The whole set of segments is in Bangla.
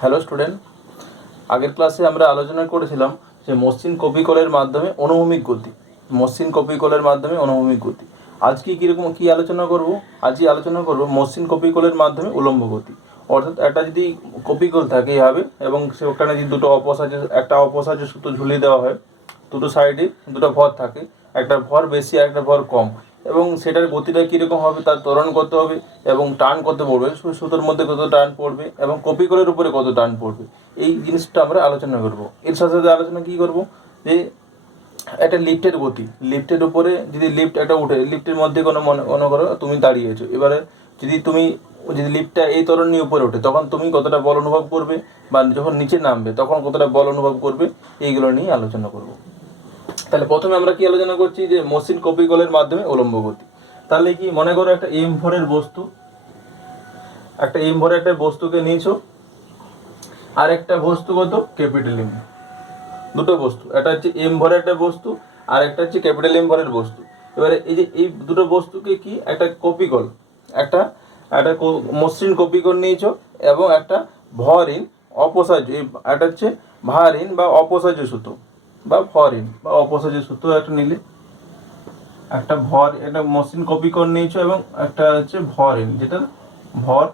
হ্যালো স্টুডেন্ট, আগের ক্লাসে আমরা আলোচনা করেছিলাম যে মসৃণ কপিকলের মাধ্যমে অনুভূমিক গতি। আজকে কী আলোচনা করব? আজকে আলোচনা করব মসৃণ কপিকলের মাধ্যমে উলম্ব গতি। অর্থাৎ একটা যদি কপিকল থাকে এইভাবে এবং সেখানে যদি একটা অপসার্য সূত্র ঝুলিয়ে দেওয়া হয়, দুটো সাইডে দুটো ভর থাকে, একটা ভর বেশি আর একটা ভর কম, এবং সেটার গতিটা কীরকম হবে, তার ত্বরণ কত হবে এবং টান কত পড়বে, সুতোর মধ্যে কত টান পড়বে এবং কপিকলের উপরে কত টান পড়বে, এই জিনিসটা আমরা আলোচনা করব। এর সাথে সাথে আলোচনা কী করব, যে একটা লিফটের গতি, লিফটের উপরে যদি লিফট একটা উঠে, লিফটের মধ্যে মনে করো তুমি দাঁড়িয়েছো, এবারে যদি লিফটটা এই ত্বরণ নিয়ে উপরে ওঠে তখন তুমি কতটা বল অনুভব করবে, বা যখন নিচে নামবে তখন কতটা বল অনুভব করবে, এইগুলো নিয়ে আলোচনা করব। তাহলে প্রথমে আমরা কি আলোচনা করছি, যে মসৃণ কপিকলের মাধ্যমে উলম্ব গতি। তাহলে কি মনে করো একটা এম ভরের বস্তুকে নিয়েছো, আর একটা বস্তু কত ক্যাপিটাল এম, দুটো বস্তু, একটা হচ্ছে এম ভরের একটা বস্তু আর একটা হচ্ছে ক্যাপিটাল এম ভরের বস্তু। এবারে এই দুটো বস্তুকে কি একটা কপিকল, একটা মসৃণ কপিকল নিয়েছো এবং একটা ভরহীন অপসার্য, একটা হচ্ছে ভারহীন বা অপসার্য সুতো বা ভরহীন বা অপসার্য সুতো একটা নিলে, একটা মসৃণ কপিকল নিয়েছো এবং একটা হচ্ছে ভরহীন, যেটা ভর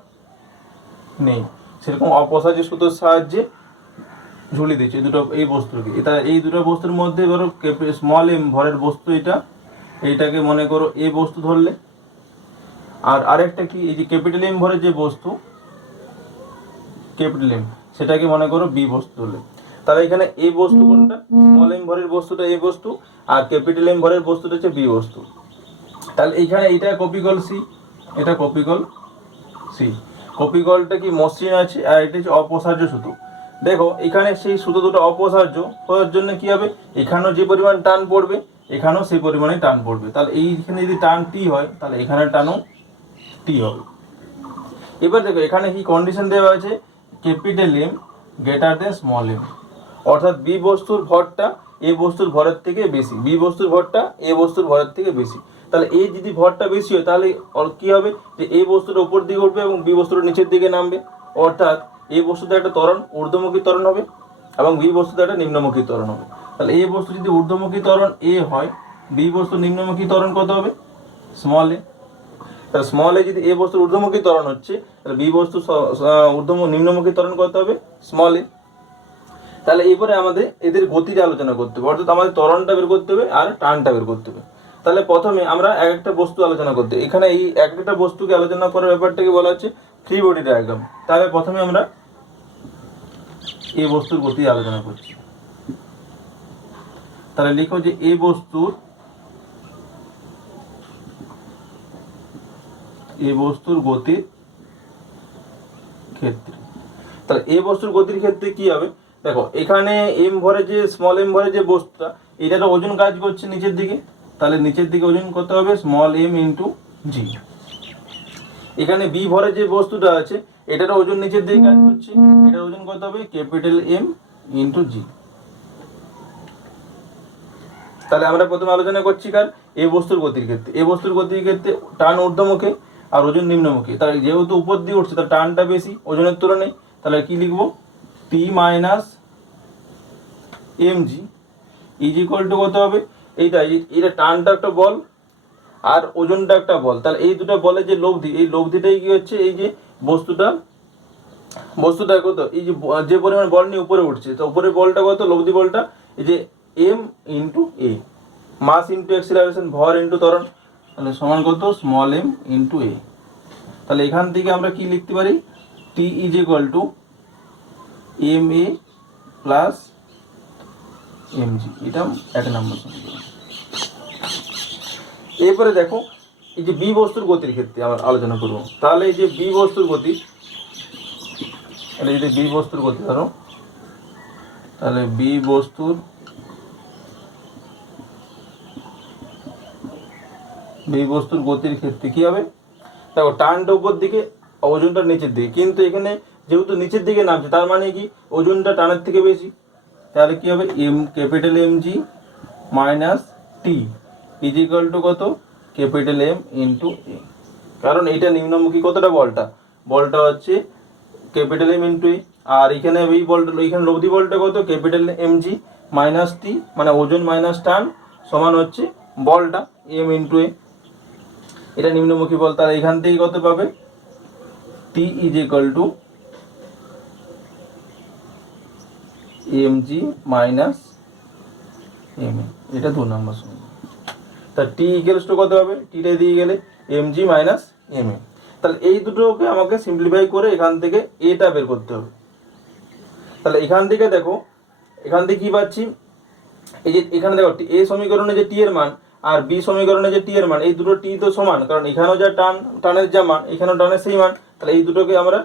নেই, সেরকম অপসার্য সুতোর সাহায্যে ঝুলিয়ে দিচ্ছে এই বস্তুকে। এই দুটো বস্তুর মধ্যে ধরো স্মল এম ভরের বস্তু, এইটাকে মনে করো এ বস্তু ধরলে, আর আরেকটা কি, এই যে ক্যাপিটাল এম ভরের যে বস্তু ক্যাপিটাল এম, সেটাকে মনে করো বি বস্তু ধরলে। তাহলে এখানে এই বস্তু কোনটা, স্মল এম ভরের বস্তুটা এ বস্তু আর ক্যাপিটাল এম ভরের বস্তুটা হচ্ছে বি বস্তু। তাহলে এইখানে এটা কপিকল সি, এটা কপিকল সি, কপিকলটা কি মসৃণ আছে আর এটা হচ্ছে অপসার্য সুতো। দেখো এখানে সেই সুতো দুটো অপসার্য হওয়ার জন্য কি হবে, এখানেও যে পরিমাণ টান পড়বে এখানেও সেই পরিমাণে টান পড়বে। তাহলে এইখানে যদি টান টি হয় তাহলে এখানে টানও টি হবে। এবার দেখো এখানে কি কন্ডিশন দেওয়া আছে, capital M greater than small M, অর্থাৎ বি বস্তুর ভরটা এ বস্তুর ভরের থেকে বেশি, বি বস্তুর ভরটা এ বস্তুর ভরের থেকে বেশি। তাহলে এই যদি ভরটা বেশি হয় তাহলে কি হবে, যে এই বস্তুটা উপর দিকে উঠবে এবং বি বস্তুটা নিচের দিকে নামবে, অর্থাৎ এই বস্তুতে একটা ত্বরণ ঊর্ধ্বমুখী ত্বরণ হবে এবং বি বস্তুতে একটা নিম্নমুখী ত্বরণ হবে। তাহলে এই বস্তু যদি ঊর্ধ্বমুখী ত্বরণ এ হয়, বি বস্তু নিম্নমুখী ত্বরণ কত হবে, স্মল এ। তাহলে স্মল এ যদি এ বস্তুর ঊর্ধ্বমুখী ত্বরণ হচ্ছে, তাহলে বি বস্তু নিম্নমুখী ত্বরণ কত হবে, স্মল এ। তাহলে এরপরে আমাদের এদের গতির আলোচনা করতে হবে, অর্থাৎ আমাদের ত্বরণটা বের করতে হবে আর টানটা বের করতে হবে। তাহলে প্রথমে আমরা এক একটা বস্তু আলোচনা করতে, এখানে এই এক একটা বস্তুকে আলোচনা করার ব্যাপারটাকে বলা হচ্ছে ফ্রি বডি ডায়াগ্রাম। তাহলে প্রথমে আমরা এই বস্তুর গতি আলোচনা করছি। তাহলে লিখো যে এই বস্তুর গতির ক্ষেত্রে, তাহলে এই বস্তুর গতির ক্ষেত্রে কি হবে, দেখো এখানে এম ভরে যে স্মল এম ভরে যে বস্তুটা, এটার ওজন কাজ করছে নিচের দিকে, তাহলে নিচের দিকে ওজন কত হবে, স্মল এম ইন্টু জি। এখানে বি ভরে যে বস্তুটা আছে এটার ওজন নিচের দিকে কাজ করছে, এটার ওজন কত হবে, ক্যাপিটাল এম ইন্টু জি। তাহলে আমরা প্রথমে আলোচনা করছি কার, এই বস্তুর গতির ক্ষেত্রে। এই বস্তুর গতির ক্ষেত্রে টান ঊর্ধ্বমুখী আর ওজন নিম্নমুখী, তাহলে যেহেতু উপর দিয়ে উঠছে তার টানটা বেশি ওজনের তুলনায়, তাহলে কি লিখবো, T minus M G is equal to কত হবে, এটা টানটা একটা বল আর ওজনটা একটা বল। তাহলে এই দুটো বলের যে লব্ধি, এই লব্ধিটাই কি হচ্ছে, এই যে বস্তুটা কত, এই যে পরিমাণ বল নিয়ে উপরে উঠছে, তো উপরের বলটা কত, লব্ধি বলটা এই যে M into A, mass into acceleration, ভর ইন্টু ত্বরণ, তাহলে সমান কত, স্মল এম ইন্টু এ। তাহলে এখান থেকে আমরা কি লিখতে পারি, T is equal to M A plus M G, এটা এক নম্বর সমীকরণ। এরপরে দেখো এই যে বি বস্তুর গতির ক্ষেত্রে আমরা আলোচনা করব। তাহলে এই যে বি বস্তুর গতি, যদি বি বস্তুর গতি ধরো, তাহলে বি বস্তুর গতির ক্ষেত্রে কি হবে, দেখো টানটা উপর দিকে, ওজনটা নিচের দিকে, কিন্তু এখানে যেহেতু নিচের দিকে নামছে তার মানে কি ওজনটা টানের থেকে বেশি, তাহলে কি হবে, M capital M G minus T is equal to কত, ক্যাপিটাল এম ইন্টু এ। কারণ এইটা নিম্নমুখী, কতটা বলটা হচ্ছে ক্যাপিটাল এম ইন্টু এ, আর এখানে এই বলটা, এখানে লব্ধি বলটা কত, ক্যাপিটাল mg মাইনাস টি, মানে ওজন মাইনাস টান সমান হচ্ছে বলটা m ইন্টু এ, এটা নিম্নমুখী বল। তাহলে এখান থেকে কত পাবে, T is equal to mg minus m, এটা 2 নম্বর সমীকরণ। তা টি ইকুয়ালস টু কত হবে, টিটা দিয়ে গেলে mg মাইনাস m। তাহলে এই দুটোকে আমাকে সিম্পলিফাই করে এখান থেকে এটা বের করতে হবে। তাহলে এখান থেকে দেখো, এখান থেকে কি পাচ্ছি, এই যে এখানে দেখো এ সমীকরণে যে টি এর মান আর বি সমীকরণে যে টি এর মান, এই দুটো টি তো সমান, কারণ এখানেও যা টানের যা মান এখানেও টানের সেই মান। তাহলে এই দুটোকে আমরা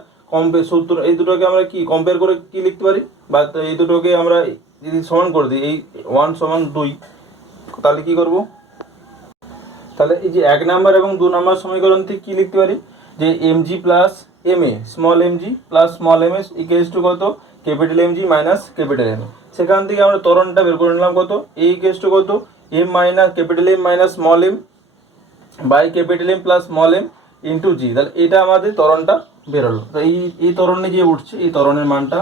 সূত্র, এই দুটোকে আমরা কি কম্পেয়ার করে কি লিখতে পারি, বা এই দুটোকে আমরা যদি সমান করে দিই, এই 1 সমান 2, তাহলে কি করব, তাহলে এই যে 1 নাম্বার এবং 2 নাম্বার সমীকরণ থেকে কি লিখতে পারি, যে mg plus ma, small mg plus small ms equals to কত, capital mg minus capital m। সেখান থেকে আমরা ত্বরণটা বের করে নিলাম কত, a ইকুয়ালস টু কত, m minus capital m minus small m by capital m plus small m into G. তাহলে এটা আমাদের ত্বরণটা বেরোলো। তো এই ত্বরণে যে উঠছে এই ত্বরণের মানটা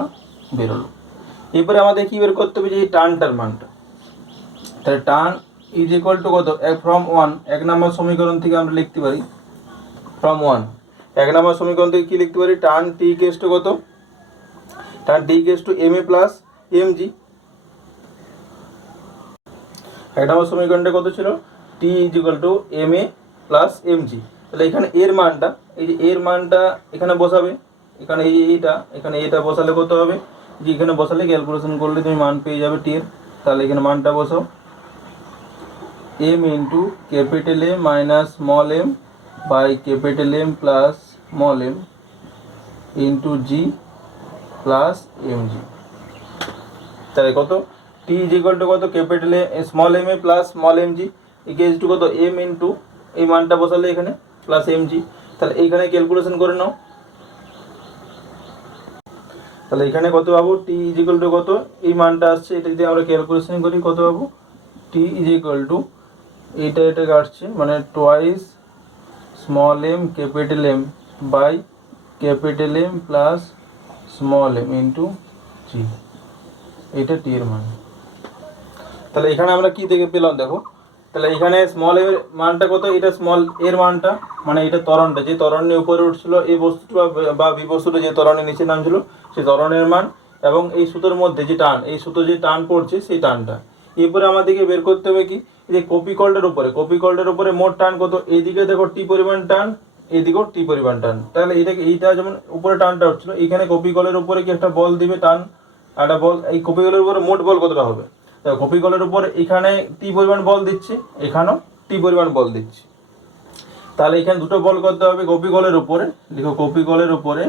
বেরোলো। এরপরে আমাদের কি বের করতে হবে, যে এই টানটার মানটা। তাহলে টান ইজ ইকুয়াল টু কত, ফ্রম 1, 1 নম্বর সমীকরণ থেকে আমরা লিখতে পারি, ফ্রম 1 1 নম্বর সমীকরণ থেকে কি লিখতে পারি, টান টি ইকুয়ালস টু কত, টান T equals to ma plus mg। 1 নম্বর সমীকরণটা কত ছিল, T is equal to ma plus mg। তাহলে এখানে এর মানটা, এই যে এর মানটা এখানে বসাবে, এখানে এইটা, এখানে এটা বসালে কত হবে, যে এখানে বসালে ক্যালকুলেশন করলে তুমি মান পেয়ে যাবে টি এর। তাহলে এখানে মানটা বসাও, m into capital M minus small m by capital M plus small m into G plus mg। তাহলে কত, t ইজ ইকুয়াল টু কত, capital small m A plus small mg equals to কত, m ইন্টু এই মানটা বসালে এখানে প্লাস mg। তাহলে এইখানে ক্যালকুলেশন করে নাও, তাহলে এখানে কত পাবো, t ইজ ইকুয়াল টু কত, এই মানটা আসছে, এটা যদি আমরা ক্যালকুলেশন করি কত পাবো, t ইজ ইকুয়াল টু এটা কাটছে, মানে twice small m capital M by capital M plus small m into জি, এটা টি এর মান। তাহলে এখানে আমরা কি দেখে পেলাম দেখো, তাহলে এখানে স্মল এর মানটা কত, এটা স্মল এর মানটা, মানে এটা ত্বরণটা, যে ত্বরণের উপরে উঠছিল এই বস্তুটা বা বি বস্তুটা যে ত্বরণের নিচে নামছিল সেই ত্বরণের মান, এবং এই সুতোর মধ্যে যে টান, এই সুতো যে টান পড়ছে সেই টানটা। এরপরে আমাদেরকে বের করতে হবে কি, যে কপিকলের উপরে মোট টান কত, এইদিকে দেখো টি পরিমাণ টান, এইদিকেও টি পরিমাণ টান। তাহলে এইটা যেমন উপরে টানটা উঠছিল, এখানে কপিকলের উপরে কি একটা বল দিবে টান, একটা বল, এই কপিকলের উপরে মোট বল কতটা হবে, কপিকলের উপর এখানে টি পরিমাণ বল দিচ্ছে, এখানেও টি পরিমাণ বল দিচ্ছে। তাহলে এখানে দুটো বল করতে হবে, কপিকলের উপরে লিখো, কপিকলের উপরে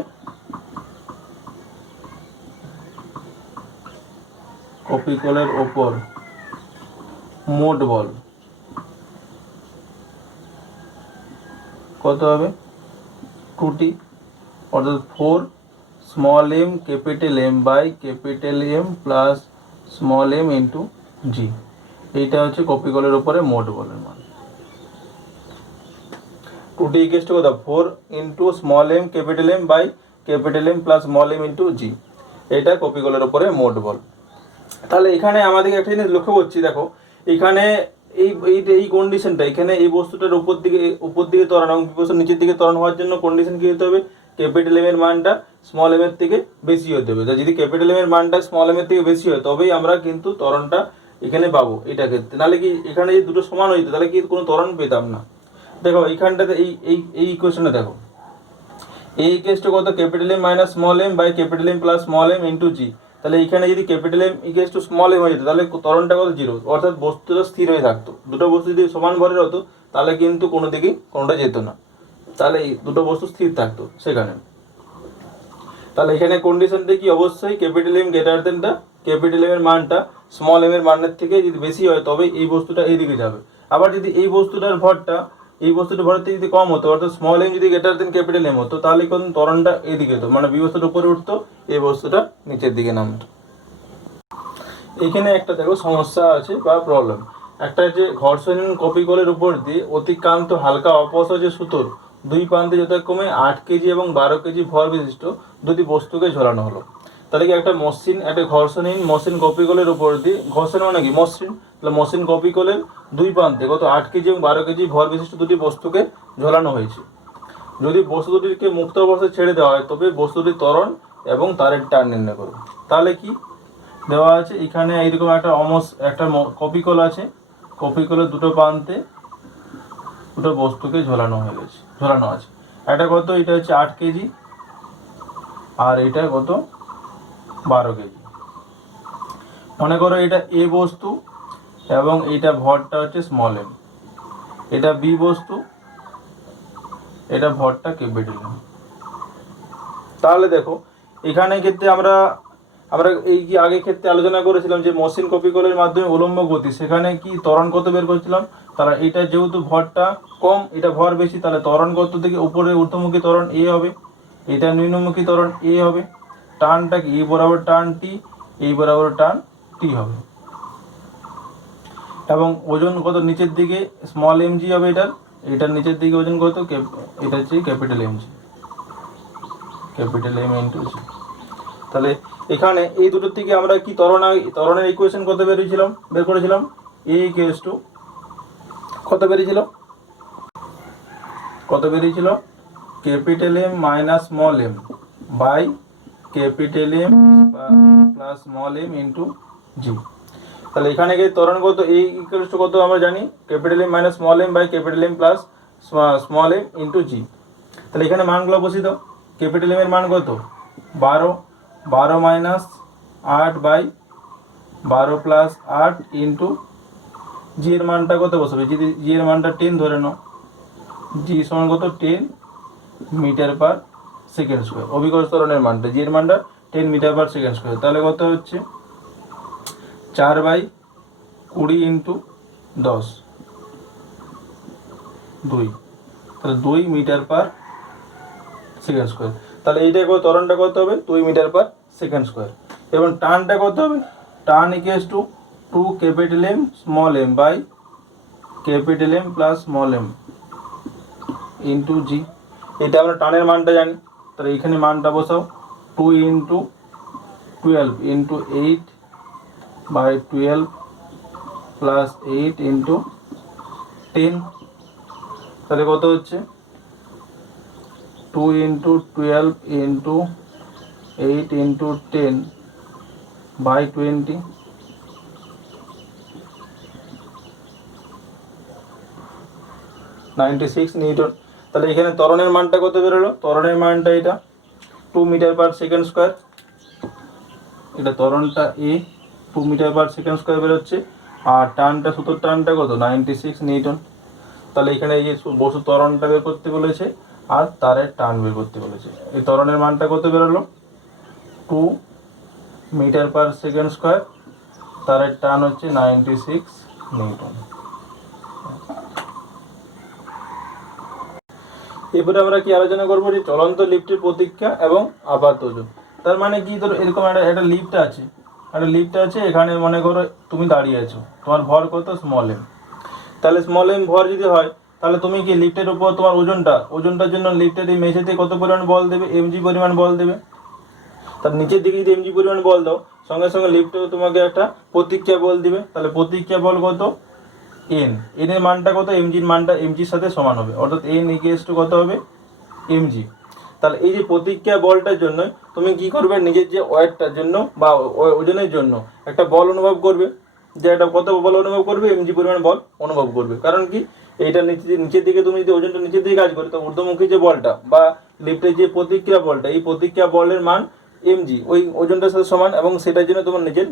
মোট বল কত হবে, 2t, অর্থাৎ 4 small m capital M by capital M plus small m into G. এইটা হচ্ছে কপিকলের উপরে মোট বলের মান। 2t ইকুয়ালস টু কত, 4 into small m capital M by capital M plus small m into জি, এটা কপিকলের উপরে মোট বল। তাহলে এখানে আমাদের একটা জিনিস লক্ষ্য করছি, দেখো এখানে এই কন্ডিশনটা, এখানে এই বস্তুটার উপর দিকে ত্বরণ এবং বস্তুর নিচের দিকে ত্বরণ হওয়ার জন্য কন্ডিশন কি হতে হবে, ক্যাপিটাল M এর মানটা স্মল m এর থেকে বেশি হতে হবে। যদি ক্যাপিটাল M এর মানটা স্মল m এর থেকে বেশি হয় তবেই আমরা কিন্তু ত্বরণটা এখানে পাবো এটা ক্ষেত্রে, নাহলে কি এখানে যদি দুটো সমান হইতো তাহলে কি কোনো ত্বরণ পেতাম না। দেখো এইখানটাতে এই ইকুয়েশনে দেখো, এই ইকুয়েশনটা কত, capital M minus small m by capital M plus small m into G. তাহলে এখানে যদি capital M equals to small m হয়ে যেত তাহলে ত্বরণটা কত, 0, অর্থাৎ বস্তুটা স্থির হয়ে থাকতো। দুটো বস্তু যদি সমান ভরের হতো তাহলে কিন্তু কোনো দিকেই কোনোটা যেত না, তাহলে এই দুটো বস্তু স্থির থাকতো সেখানে। তাহলে এখানে কন্ডিশনটা কি, অবশ্যই ক্যাপিটাল M গ্রেটার দেনটা, ক্যাপিটাল M এর মানটা স্মল m এর মানের থেকে যদি বেশি হয় তবে এই বস্তুটা এইদিকে যাবে। আবার যদি এই বস্তুটার ভরটা এই বস্তুটার ভরের থেকে যদি কম হতো, অর্থাৎ স্মল m যদি গ্রেটার দেন ক্যাপিটাল M হতো, তাহলে কোন ত্বরণটা এইদিকে হতো, মানে বি বস্তুটার উপরে উঠতো, এই বস্তুটা নিচের দিকে নামতো। এখানে একটা দেখো সমস্যা আছে বা প্রবলেম, একটা যে ঘর্ষণহীন কপিকলের উপর দিয়ে অতিক্রান্ত হালকা অপসহজ সুতোর দুই প্রান্তে যথাক্রমে 8 কেজি এবং 12 কেজি ভর বিশিষ্ট দুটি বস্তুকে ঝোলানো হলো। তাহলে কি একটা মসৃণ, একটা ঘর্ষণহীন মসৃণ কপিকলের উপর দিয়ে, ঘর্ষণ মানে কি মসৃণ, তাহলে মসৃণ কপিকলের দুই প্রান্তে কত 8 কেজি এবং 12 কেজি ভর বিশিষ্ট দুটি বস্তুকে ঝোলানো হয়েছে। যদি বস্তু দুটিকে মুক্ত অবস্থায় ছেড়ে দেওয়া হয় তবে বস্তুটির ত্বরণ এবং তারের টান নির্ণয় করো। তাহলে কি দেওয়া আছে এখানে, এইরকম একটা কপিকল আছে, কপিকলের দুটো প্রান্তে দুটো বস্তুকে ঝোলানো আছে। এটা কত, এটা হচ্ছে 8 কেজি আর এটা কত 12 কেজি। মনে করো এটা এ বস্তু এবং এটা ভরটা হচ্ছে স্মল এম, এটা বি বস্তু, এটা ভরটা ক্যাপিটাল এম। তাহলে দেখো এখানে ক্ষেত্রে আমরা এই যে আগে ক্ষেত্রে আলোচনা করেছিলাম যে মসৃণ কপিকলের মাধ্যমে উলম্ব গতি, সেখানে কি ত্বরণ কত বের করছিলাম। তাহলে এটা যেহেতু ভরটা কম, এটা ভর বেশি, তাহলে ত্বরণ কত থেকে উপরে ঊর্ধ্বমুখী ত্বরণ এ হবে, এটা নিম্নমুখী ত্বরণ এ হবে, টানটা কি এই বরাবর টান টি, এই বরাবর টান টি হবে, এবং ওজন কত নিচের দিকে স্মল এম জি হবে, এটার নিচের দিকে ওজন কত, এটা হচ্ছে capital M G, capital M into G. তাহলে এখানে এই দুটোর থেকে আমরা কি ত্বরণের ইকুয়েশন কত বের করেছিলাম, এ ইকুয়ালস টু কত বেরিয়েছিল capital M minus small M by capital M plus small M into G. তাহলে এখানে গিয়ে ত্বরণ কত, এ ইকুয়ালস টু কত আমরা জানি, capital M minus small M by capital M plus small M into G. তাহলে এখানে মানগুলো বসিয়ে দাও। ক্যাপিটাল এম এর মান কত 12 মাইনাস 8 বাই 12 প্লাস 8 ইন্টু জি এর মানটা কত বসাবে, যদি জি এর মানটা 10 ধরে নাও, জি সমান কত 10 মিটার পার সেকেন্ড স্কোয়ার, অভিকর্ষ ত্বরণের মানটা, জি এর মানটা 10 মিটার পার সেকেন্ড স্কোয়ার। তাহলে কত হচ্ছে 4/20 ইন্টু 10 2, তাহলে 2 মিটার পার সেকেন্ড স্কোয়ার। তাহলে এইটা ত্বরণটা কত হবে 2 মিটার পার সেকেন্ড স্কোয়ার। এবং টানটা কত হবে, টান equals to 2 capital M small M by capital M plus small M into জি। এটা আমরা টানের মানটা জানি, তাহলে এইখানে মানটা বসাও, 2 into 12 into 8 by 12 plus 8 into 10, তাহলে কত হচ্ছে 2 into 12 into 8 into 10 by 20, 96 newton. তাহলে এখানে ত্বরণের মানটা কত বেরোলো, ত্বরণের মানটা এটা 2 মিটার পার সেকেন্ড স্কোয়ার, এটা ত্বরণটা এ 2 মিটার পার সেকেন্ড স্কোয়ার বেরোচ্ছে, আর টানটা সুতোর টানটা কত 96 নিউটন। তাহলে এখানে এই যে বস্তু ত্বরণটা বের করতে বলেছে আর তারের টান বের করতে বলেছে। এই ত্বরণের মানটা কত বেরোলো 2 মিটার পার সেকেন্ড স্কোয়ার, তারের টান হচ্ছে 96 নিউটন। এরপরে আমরা কি আলোচনা করবো, যে চলন্ত লিফটের প্রতীক্ষা এবং আপাত ওজন। তার মানে কি, ধরো এরকম একটা লিফট আছে, এখানে মনে করো তুমি দাঁড়িয়ে আছো, তোমার ভর কত স্মল এম, তাহলে স্মল এম ভর যদি হয় তাহলে তুমি কি লিফটের উপর তোমার ওজনটার জন্য লিফটের এই মেঝেতে কত পরিমাণ বল দেবে, এমজি পরিমাণ বল দেবে। তার নিচের দিকে যদি এমজি পরিমাণ বল দাও, সঙ্গে সঙ্গে লিফটেও তোমাকে একটা প্রতিক্রিয়া বল দিবে, তাহলে প্রতিক্রিয়া বল কত এন, এন এর মানটা কত, এমজির মানটা এমজির সাথে সমান হবে, অর্থাৎ এন ইকুয়ালস টু কত হবে এমজি। তাহলে এই যে প্রতিক্রিয়া বলটার জন্য তুমি কি করবে, নিজের যে ওয়েটটার জন্য বা ওজনের জন্য একটা বল অনুভব করবে, যে একটা কত বল অনুভব করবে, এমজি পরিমাণ বল অনুভব করবে। কারণ কি, এইটা নিচের দিকে তুমি যদি ওজনটা নিচের দিকে কাজ করে, তো ঊর্ধ্বমুখী যে বলটা বা লিফটের যে প্রতিক্রিয়া বলটা, এই প্রতিক্রিয়া বলের মান এমজি ওই ওজনটার সাথে সমান, এবং সেটার জন্য তোমার নিজের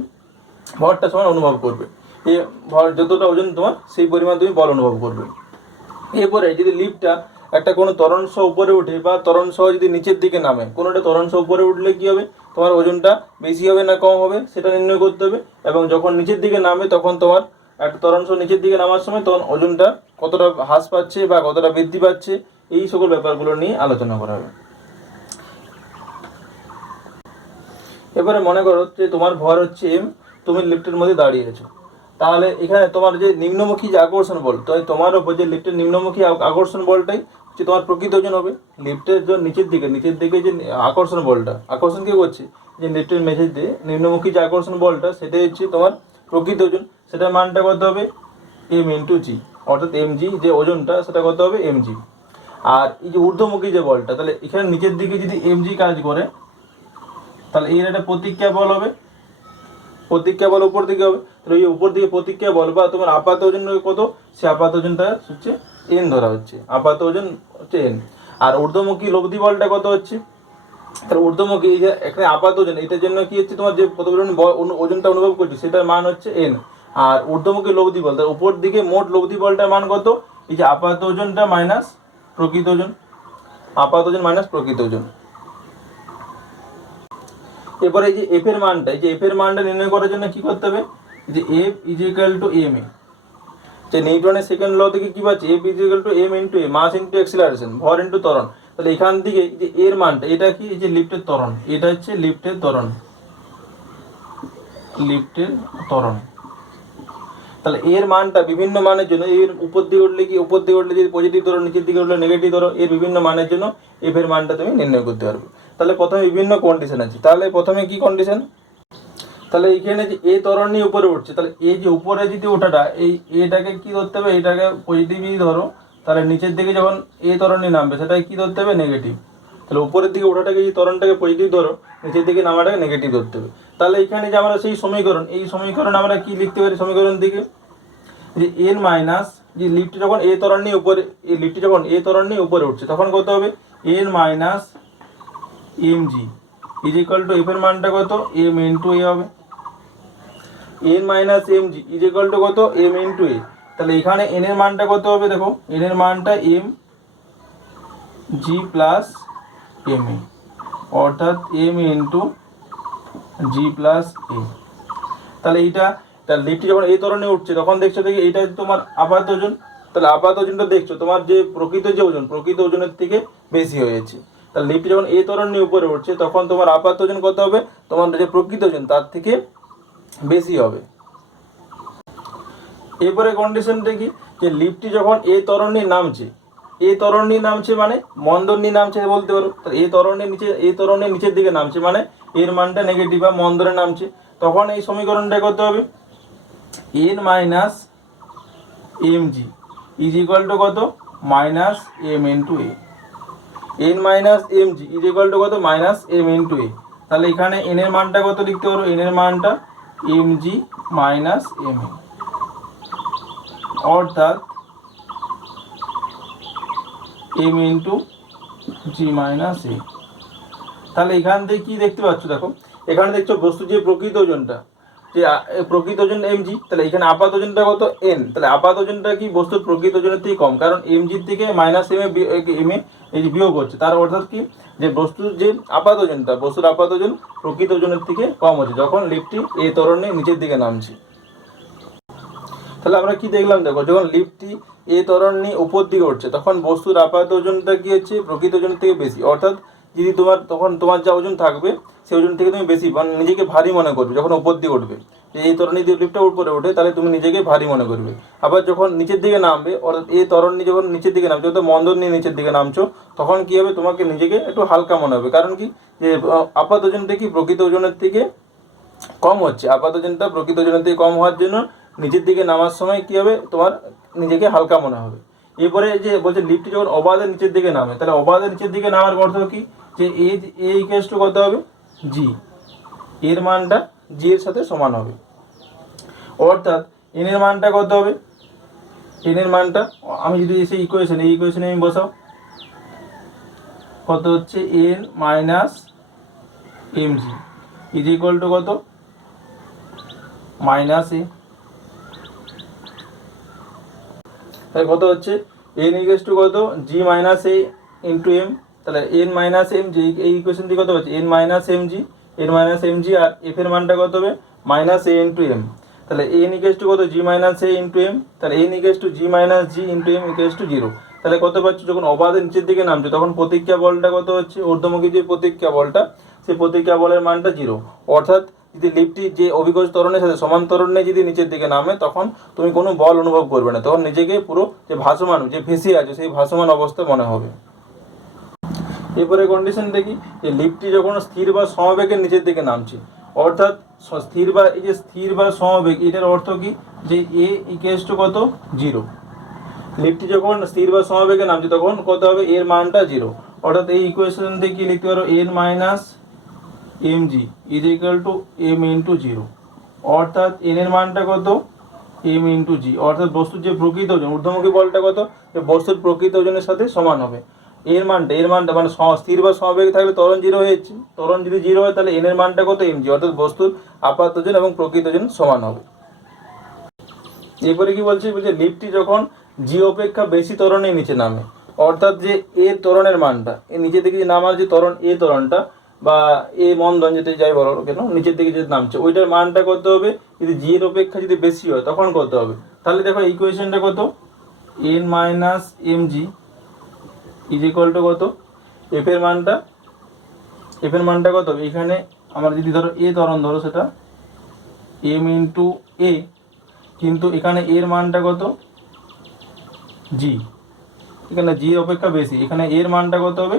ভরটা সমান অনুভব করবে। এই ভর যতটা ওজন তোমার সেই পরিমাণ তুমি বল অনুভব করবে। এরপরে যদি লিফটটা একটা কোনো ত্বরণ সহ উপরে ওঠে বা ত্বরণ সহ যদি নিচের দিকে নামে, কোনো একটা ত্বরণ সহ উপরে উঠলে কি হবে, তোমার ওজনটা বেশি হবে না কম হবে সেটা নির্ণয় করতে হবে। এবং যখন নিচের দিকে নামে তখন তোমার একটা ত্বরণ সহ নিচের দিকে নামার সময় তখন ওজনটা কতটা হ্রাস পাচ্ছে বা কতটা বৃদ্ধি পাচ্ছে, এই সকল ব্যাপারগুলো নিয়ে আলোচনা করা হবে। এবারে মনে করো যে তোমার ভর হচ্ছে এম, তুমি লিফটের মধ্যে দাঁড়িয়ে আছো, তাহলে এখানে তোমার যে নিম্নমুখী যে আকর্ষণ বল, তো তোমার উপর যে লিফটের নিম্নমুখী আকর্ষণ বলটাই হচ্ছে তোমার প্রকৃত ওজন হবে। লিফটের যে নিচের দিকে যে আকর্ষণ বলটা, আকর্ষণ কি করছে, যে লিফটের মেঝে দিয়ে নিম্নমুখী যে আকর্ষণ বলটা সেটাই হচ্ছে তোমার প্রকৃত ওজন, সেটার মানটা কত হবে এম ইন্টু জি, অর্থাৎ এম জি যে ওজনটা সেটা কত হবে এম জি। আর এই যে ঊর্ধ্বমুখী যে বলটা, তাহলে এখানে নিচের দিকে যদি এম জি কাজ করে তাহলে এর একটা প্রতিক্রিয়া বল হবে, প্রতিক্রিয়া বল উপর দিকে হবে। তাহলে এই উপর দিকে প্রতিক্রিয়া বল বা তোমার আপাত ওজন কত, সে আপাত ওজনটা হচ্ছে এন ধরা হচ্ছে, আপাত ওজন হচ্ছে এন। আর ঊর্ধ্বমুখী লব্ধি বলটা কত হচ্ছে, তাহলে ঊর্ধ্বমুখী এই যে এখানে আপাত ওজন, এটার জন্য কি হচ্ছে তোমার যে প্রতিফলন ওজনটা অনুভব করছে সেটার মান হচ্ছে এন। আর ঊর্ধ্বমুখী লব্ধি বল, তার উপর দিকে মোট লব্ধি বলটার মান কত, এই যে আপাত ওজনটা মাইনাস প্রকৃত ওজন, আপাত ওজন মাইনাস প্রকৃত ওজন। এবারে এই যে এফ এর মানটা, এই যে এফ এর মানটা নির্ণয় করার জন্য কি করতে হবে, যে F is equal to M A, যে নিউটনের সেকেন্ড ল থেকে কি পাচ্ছি, F is equal to M into A, mass into acceleration, ভর ইন্টু ত্বরণ। তাহলে এখান থেকে এই যে এর মানটা, এটা কি এই যে লিফটের ত্বরণ, এটা হচ্ছে লিফটের ত্বরণ, লিফটের ত্বরণ। তাহলে এর মানটা বিভিন্ন মানের জন্য, এর উপর দিকে উঠলে কি, উপর দিকে উঠলে যদি পজিটিভ ধরো, নিচের দিকে উঠলে নেগেটিভ ধরো, এর বিভিন্ন মানের জন্য এফ এর মানটা তুমি নির্ণয় করতে পারবে। তাহলে প্রথমে বিভিন্ন কন্ডিশন আছে, তাহলে প্রথমে কি কন্ডিশন, তাহলে এইখানে যে এ ত্বরণ নিয়ে উপরে উঠছে, তাহলে এই যে উপরে যদি ওঠাটা, এই এটাকে কি ধরতে হবে, এটাকে পজিটিভই ধরো, তাহলে নিচের দিকে যখন এ ত্বরণ নিয়ে নামবে সেটাকে কি ধরতে হবে নেগেটিভ। তাহলে উপরের দিকে ওঠাটাকে এই ত্বরণটাকে পজিটিভ ধরো, নিচের দিকে নামাটাকে নেগেটিভ ধরতে হবে। তাহলে এখানে যে আমরা সেই সমীকরণ, এই সমীকরণ আমরা কি লিখতে পারি, সমীকরণ দিকে যে এন মাইনাস, যে লিফটটি যখন এ ত্বরণ নিয়ে উপরে, এই লিফটটি যখন এ ত্বরণ নিয়ে উপরে উঠছে তখন কত হবে N minus M G is equal to F এর মানটা কত এম ইন্টু এ হবে, N minus M G is equal to কত এম ইন্টু এ। তাহলে এখানে এন এর মানটা কত হবে, দেখো এন এর মানটা M G plus M A, অর্থাৎ এম ইন্টু জি প্লাস এ। তাহলে এইটা, তার লিফটটি যখন এই ত্বরণে উঠছে তখন দেখছো দেখি এইটা তোমার আপাত ওজন, তাহলে আপাত ওজনটা দেখছো তোমার যে প্রকৃত যে ওজন, প্রকৃত ওজনের থেকে বেশি হয়েছে। তাহলে লিফটটি যখন এই ত্বরণ নিয়ে উপরে উঠছে তখন তোমার আপাত ওজন কত হবে, তোমার যে প্রকৃত ওজন তার থেকে বেশি হবে। এরপরে কন্ডিশনটা কি, যে লিফটটি যখন এই ত্বরণ নিয়ে নামছে, এই ত্বরণ নিয়ে নামছে মানে মন্দন নিয়ে নামছে বলতে পারো, তাহলে এই ত্বরণের নিচে, এই ত্বরণের নিচের দিকে নামছে মানে এর মানটা নেগেটিভ বা মন্দনে নামছে, তখন এই সমীকরণটা করতে হবে N minus M G is equal to কত minus M into A, N minus M G is equal to কত মাইনাস এম ইন্টু এ। তাহলে এখানে এন এর মানটা কত লিখতে পারো, এন এর মানটা এম জি মাইনাস এম এ, অর্থাৎ M into G minus A. তাহলে এখান থেকে কি দেখতে পাচ্ছ, দেখো এখানে দেখছো বস্তু যে প্রকৃত ওজনটা, যে প্রকৃত ওজন এম জি, তাহলে এখানে আপাত ওজনটা কত এন, তাহলে আপাত ওজনটা কি বস্তুর প্রকৃত ওজনের থেকে কম, কারণ এম জির থেকে মাইনাস এম এ এই যে বিয়োগ হচ্ছে, তার অর্থাৎ কি যে বস্তুর যে আপাত ওজনটা, বস্তুর আপাত ওজন প্রকৃত ওজনের থেকে কম হচ্ছে যখন লিফটটি এই ত্বরণে নিচের দিকে নামছে। তাহলে আমরা কি দেখলাম, দেখো যখন লিফটটি এই ত্বরণ নিয়ে উপর দিকে উঠছে তখন বস্তুর আপাত ওজনটা কি হচ্ছে প্রকৃত ওজনের থেকে বেশি, অর্থাৎ যদি তোমার তখন তোমার যা ওজন থাকবে সেই ওজন থেকে তুমি বেশি মানে নিজেকে ভারী মনে করবে যখন উপর দিকে উঠবে, এই ত্বরণে যদি লিফটটা উপরে ওঠে তাহলে তুমি নিজেকে ভারী মনে করবে। আবার যখন নিচের দিকে নামবে, অর্থাৎ এই ত্বরণ নিয়ে যখন নিচের দিকে নামছো, অর্থাৎ মন্দন নিয়ে নিচের দিকে নামছো, তখন কি হবে তোমাকে নিজেকে একটু হালকা মনে হবে, কারণ কি যে আপাত ওজনটা কি প্রকৃত ওজনের থেকে কম হচ্ছে, আপাত ওজনটা প্রকৃত ওজনের থেকে কম হওয়ার জন্য নিচের দিকে নামার সময় কি হবে তোমার নিজেকে হালকা মনে হবে। এরপরে যে বলছে লিফটটি যখন অবাধে নিচের দিকে নামে, তাহলে অবাধে নিচের দিকে নামার অর্থ কি, যে এ ইকুয়ালস টু কত হবে জি, এর মানটা জি এর সাথে সমান হবে, অর্থাৎ এন এর মানটা কত হবে, এন এর মানটা আমি যদি এসে ইকুয়েশন, এই ইকুয়েশনে আমি বসাও কত হচ্ছে N minus M G is equal to কত মাইনাস এ, তাহলে কত হচ্ছে এন ইকুয়ালস টু কত G minus A into M, তাহলে এন মাইনাস এম জি, এই ইকুয়েশন দিয়ে কত হচ্ছে N minus M G, N minus M G, আর এফ এর মানটা কত হবে মাইনাস এ ইন্টু এম, তাহলে এন ইকুয়ালস টু কত G minus A into M, তাহলে N equals to G minus G into M equals to 0। তাহলে কত পাচ্ছ, যখন অবাধে নিচের দিকে নামছে তখন প্রতিক্রিয়া বলটা কত হচ্ছে, ঊর্ধ্বমুখী যে প্রতিক্রিয়া বলটা সেই প্রতিক্রিয়া বলের মানটা 0, অর্থাৎ যদি লিফটটি যে অভিকর্ষ ত্বরণের সাথে সমান ত্বরণে যদি নিচের দিকে নামে তখন তুমি কোনো বল অনুভব করবে না, তখন নিজেকে পুরো যে ভাসমান, যে ভেসে আছে সেই ভাসমান অবস্থা মনে হবে। এরপরে কন্ডিশন দেখি যে লিফটটি যখন স্থির বা সমবেগে নিচের দিকে নামছে, অর্থাৎ স্থির বা এই যে স্থির বা সমবেগ, এটার অর্থ কি যে এ ইকুয়ালস টু কত 0। লিফটটি যখন স্থির বা সমবেগে নামছে তখন কত হবে, এর মানটা 0। অর্থাৎ এই ইকুয়েশন থেকে কি লিখতে পারো, n minus M G is equal to M into 0। অর্থাৎ n এর মানটা কত, এম ইন্টু জি। অর্থাৎ বস্তুর যে প্রকৃত ওজন, ঊর্ধ্বমুখী বলটা কত, যে বস্তুর প্রকৃত ওজনের সাথে সমান হবে। এর মানটা মানে স্থির বা সমবেগে থাকলে ত্বরণ 0 হয়েছে, ত্বরণ যদি 0 হয় তাহলে n এর মানটা কত, এম জি। অর্থাৎ বস্তুর আপাত ওজন এবং প্রকৃত ওজন সমান হবে। এরপরে কি বলছে, লিফটটি যখন জি অপেক্ষা বেশি ত্বরণে নিচে নামে, অর্থাৎ যে এ ত্বরণের মানটা, এ নিচের দিকে যে নামার যে ত্বরণ, এ ত্বরণটা বা এ মন্দন যেটা যাই বলো কেন, নিচের দিকে যে নামছে ওইটার মানটা কত হবে, যদি জি এর অপেক্ষা যদি বেশি হয় তখন কত হবে। তাহলে দেখো ইকুয়েশনটা কত, N minus M G is equal to কত, এফ এর মানটা কত হবে, এখানে আমরা যদি ধরো এ ত্বরণ ধরো সেটা এম ইন্টু এ, কিন্তু এখানে এর মানটা কত, জি। এখানে জি অপেক্ষা বেশি, এখানে এর মানটা কত হবে,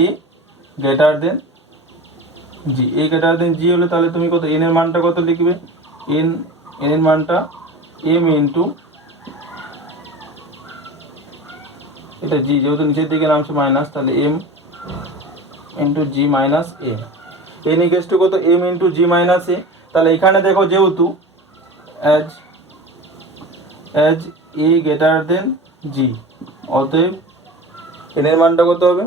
এ গ্রেটার দেন জি। এ গ্রেটার দেন জি হলে তাহলে তুমি কত, এন এর মানটা কত লিখবে, এন এর মানটা এম ইন্টু, এটা জি যেহেতু নিচের দিকে নামছে মাইনাস, তাহলে M into G minus A. N equals to কত, M into G minus A. তাহলে এখানে দেখো যেহেতু অ্যাজ এ গ্রেটার দেন জি, অতএব এন এর মানটা কত হবে।